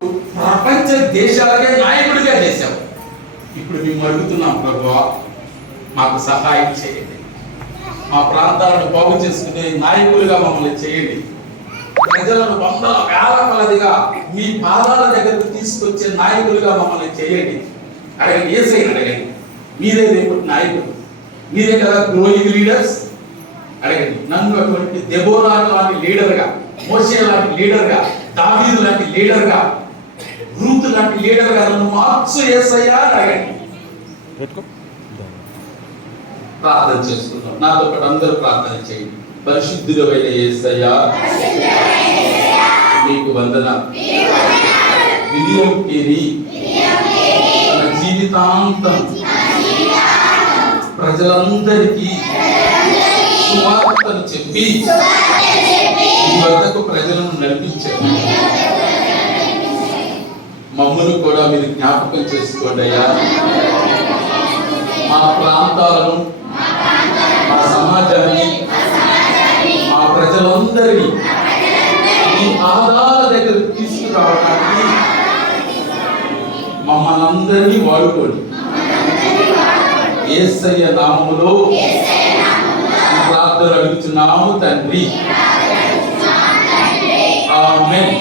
ప్రపంచ దేశాలకే నాయకుడిగా చేశావు. ఇప్పుడు మేము అడుగుతున్నాం ప్రభువా, మాకు సహాయం చేయండి. మా ప్రాంతాలను బాగు చేసుకునే నాయకులుగా మమ్మల్ని చేయండి. ప్రజలను వందల వేల కొలదిగా మీ పాదాల దగ్గరకు తీసుకొచ్చే నాయకులుగా మమ్మల్ని చేయండి. అడగండి, యేసయ్యని అడగండి. మీరే రేపటి నాయకులు, మీరే కదా గ్రోయింగ్ లీడర్స్. అడగండి, నన్ను అటువంటి దెబోరా లాంటి లీడర్గా, మోషే లాంటి లీడర్గా, దావీదు లాంటి లీడర్గా, రూతు లాంటి లీడర్గా నన్ను మార్చు యేసయ్యా అడగండి. ప్రార్థన చేసుకుందాం. నాతో పాటు అందరూ ప్రార్థన చేయండి. పరిశుద్ధుడైన యేసయ్యా, మీకు వందనాలు. విలియం కేరీ తన జీవితాంతం ప్రజలందరికీ సువార్తను చెప్పి ఈ వద్దకు ప్రజలను నడిపించారు. మమ్మల్ని కూడా మీరు జ్ఞాపకం చేసుకోండి అయ్యా. మా ప్రాంతాలను, మా సమాజాన్ని, మా ప్రజలందరినీ మీ పాదాల దగ్గర తీసుకురావడానికి మమ్మల్ని అందరినీ వాడుకోండి. యేసయ్య నామములో ప్రార్థన అడుగుతున్నాము తండ్రి. ఆమేన్.